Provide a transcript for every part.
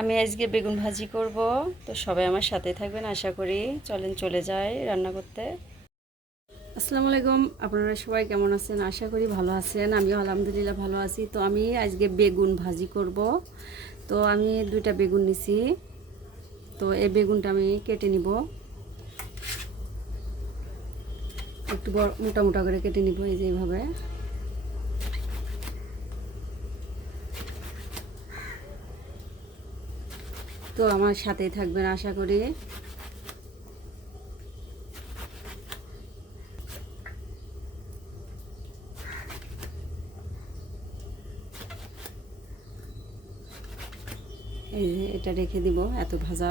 আমি আজকে বেগুন ভাজি করব। তো সবাই আমার সাথে থাকবেন, আশা করি। চলেন, চলে যাই রান্না করতে। আসসালামু আলাইকুম। আপনারা সবাই কেমন আছেন? আশা করি ভালো আছেন। আমিও আলহামদুলিল্লাহ ভালো আছি। তো আমি আজকে বেগুন ভাজি করব। তো আমি দুইটা বেগুন নিছি। তো এই বেগুনটা আমি কেটে নিব। একটু বড়, মোটা মোটা করে কেটে নিব এই যে এইভাবে। তো আমার সাথেই থাকবেন, আশা করি। এটা রেখে দিব, এত ভাজা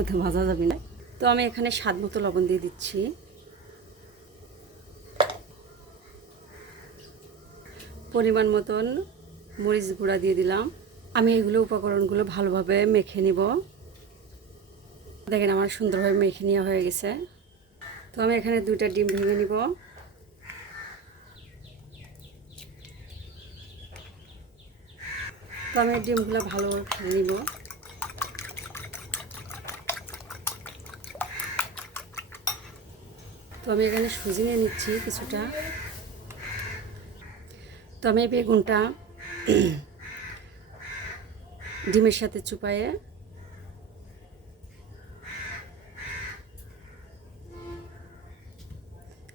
এত ভাজা যাবে না। তো আমি এখানে স্বাদ মতো লবণ দিয়ে দিচ্ছি। পরিমাণ মতন মরিচ গুঁড়া দিয়ে দিলাম। আমি এগুলো উপকরণগুলো ভালোভাবে মেখে নিব। দেখেন আমার সুন্দরভাবে মেখে নেওয়া হয়ে গেছে। তো আমি এখানে দুইটা ডিম ভেঙে নিব। তো আমি ডিমগুলো ভালো করে ফেলে নিব। তো আমি এখানে সুজি নিয়ে নিচ্ছি কিছুটা। তো আমি বেগুনটা ডিমের সাথে চুপায়ে।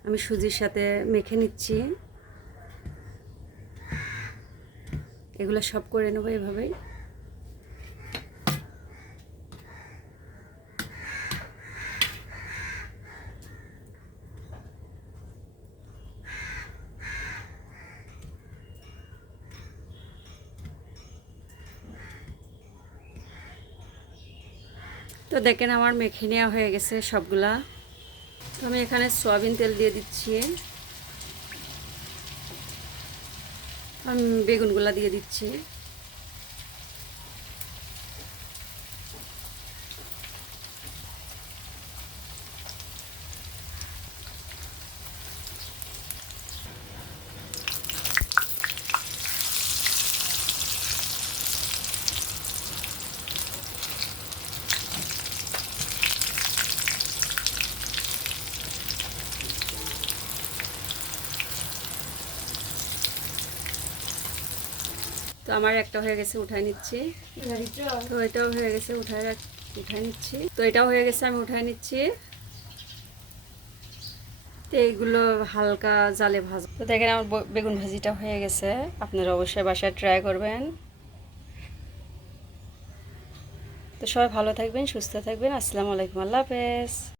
আমি সুজির সাথে মেখে নিচ্ছি। এগুলো সব করে নেব এভাবেই। তো দেখেন আমার মেখে নেওয়া হয়ে গেছে সবগুলা। তো আমি এখানে সয়াবিন তেল দিয়ে দিচ্ছি। আমি বেগুনগুলা দিয়ে দিচ্ছি। তো আমার একটা হয়ে গেছে উঠাই নিচ্ছি। তো এটাও হয়ে গেছে রাখ- উঠাই নিচ্ছি। তো এটাও হয়ে গেছে, আমি উঠাই নিচ্ছি। তো এইগুলো হালকা জালে ভাজা তো দেখেন আমার বেগুন ভাজিটা হয়ে গেছে। আপনারা অবশ্যই বাসায় ট্রাই করবেন। তো সবাই ভালো থাকবেন, সুস্থ থাকবেন। আসসালামু আলাইকুম, আল্লাহ হাফেজ।